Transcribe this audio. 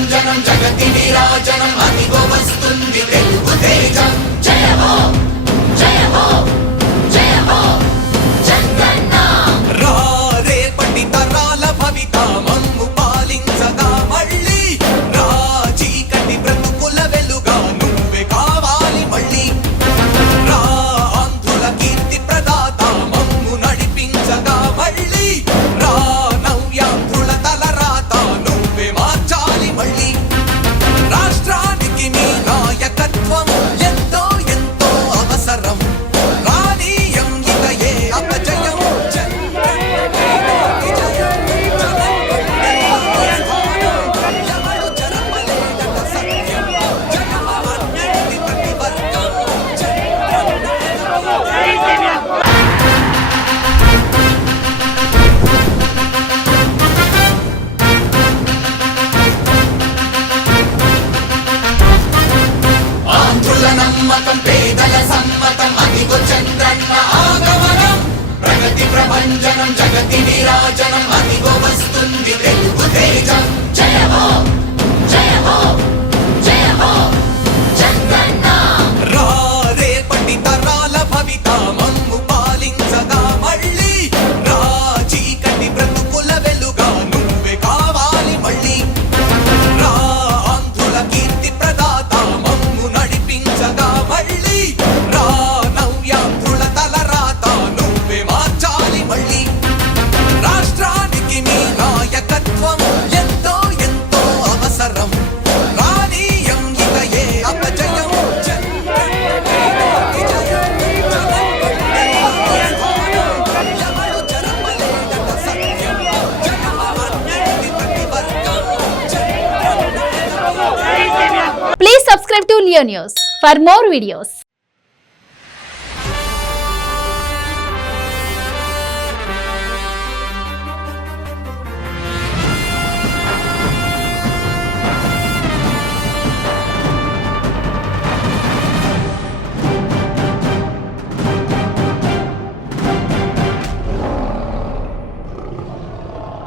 ప్రభంజనం జగతి విరాజనం అదిగో వస్తుంది తెలుగు తేజం. జయ హో జయ హో జయ హో చంద్రన్న. రా రేపటి తరాల భవిత మమ్ము పాలించగా మళ్ళీ రా చీకటి బ్రతుకుల వెలుగా నువ్వే కావాలి మళ్ళీ రా ఆంధ్రుల కీర్తి ప్రదాత మమ్ము నడిపించగా మళ్ళీ రా నవ్యాంధ్రుల తలరాత నువ్వే మార్చాలి మళ్ళీ రాష్ట్రానికి నీ నాయకత్వం ఎంతో ఎంతో అవసరం రానీయం ఇక ఏ అపజయం ఎవడు జరపలేదట సత్యం జగమవన్నిటి ప్రతి వర్గం ఆంధ్రుల నమ్మకం పేదల సమ్మతం అదిగో చంద్రన్న ఆగమనం. ప్రగతి ప్రభంజనం జగతి విరాజనం అదిగో వస్తుంది తెలుగు తేజం. జయ హో జయ హో జయ హో చంద్రన్న. రా రేపటి తరాల భవిత మమ్ము పాలించగా మళ్ళీ రా చీకటి బ్రతుకుల వెలుగా నువ్వే కావాలి మళ్ళీ రా ఆంధ్రుల కీర్తి ప్రదాత మమ్ము నడిపించగా మళ్ళీ రా నవ్యాంధ్రుల తలరాత నువ్వే మార్చాలి మళ్ళీ రాష్ట్రానికి నీ నాయకత్వం ఎంతో ఎంతో అవసరం రానీయం ఇక ఏ అపజయం ఎవడు జరపలేదట సత్యం జగమవన్నిటి ప్రతి వర్గం Please subscribe to Leo News for more videos.